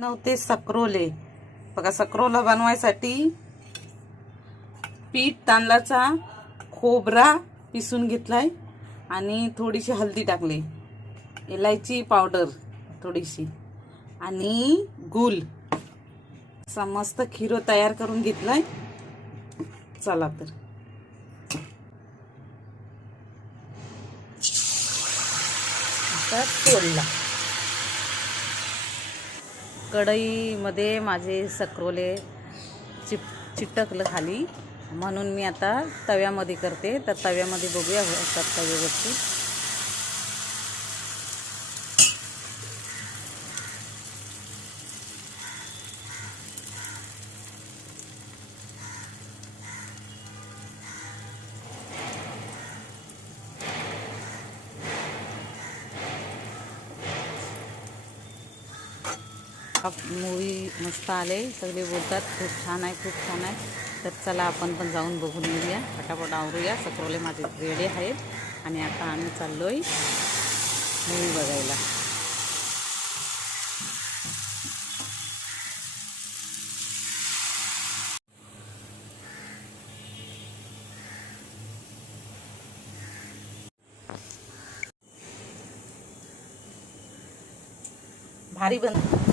बनवते सक्रोले. बघा सक्रोला बनवायसाठी पीठ तांदळाचा खोबरा पिसून घेतलाय आणि थोडीशी हळदी टाकली. इलायची पावडर थोडीशी. आणि गुल असा मस्त खिरो तयार करून घेतलाय. चला तर. तोडला. कढईमध्ये माझे सक्रोले चिप चिटकलं खाली. म्हणून मी आता तव्यामध्ये करते. तर तव्यामध्ये बघूया होतात का व्यवस्थित? मूवी मस्त आले. सगळे बोलतात खूप छान आहे खूप छान आहे. तर चला आपण पण जाऊन बघून येऊया. फटाफट आवरूया. सक्रोले माझे रेडी आहेत. आणि आता आम्ही चाललोय मूवी बघायला. भारी बन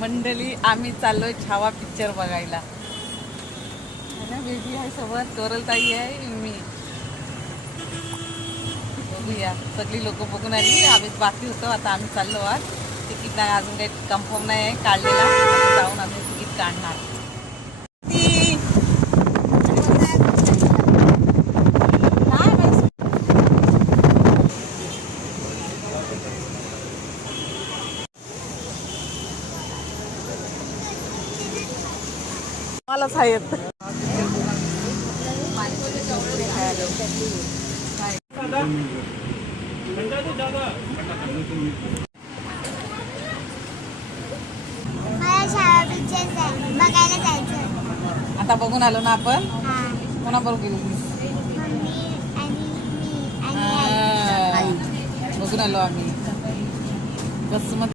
मंडळी आम्ही चाललोय छावा पिक्चर बघायला. बेबी आहे सोबत तोरलताई आहे मी. बघूया. सगळी लोक बघून आली. आम्ही बाकी होतो. आता आम्ही चाललो आज तिकीट नाही अजून काही कन्फर्म नाही आहे. काढलेला आता जाऊन आम्ही तिकीट काढणार ती. काय बस? मलाच आहे येत. मला शाळा पिक्चर बघायला जायचं आता बघून आलो ना आपण. कोणाबरोबर गेलो. बघून आलो आम्ही. बस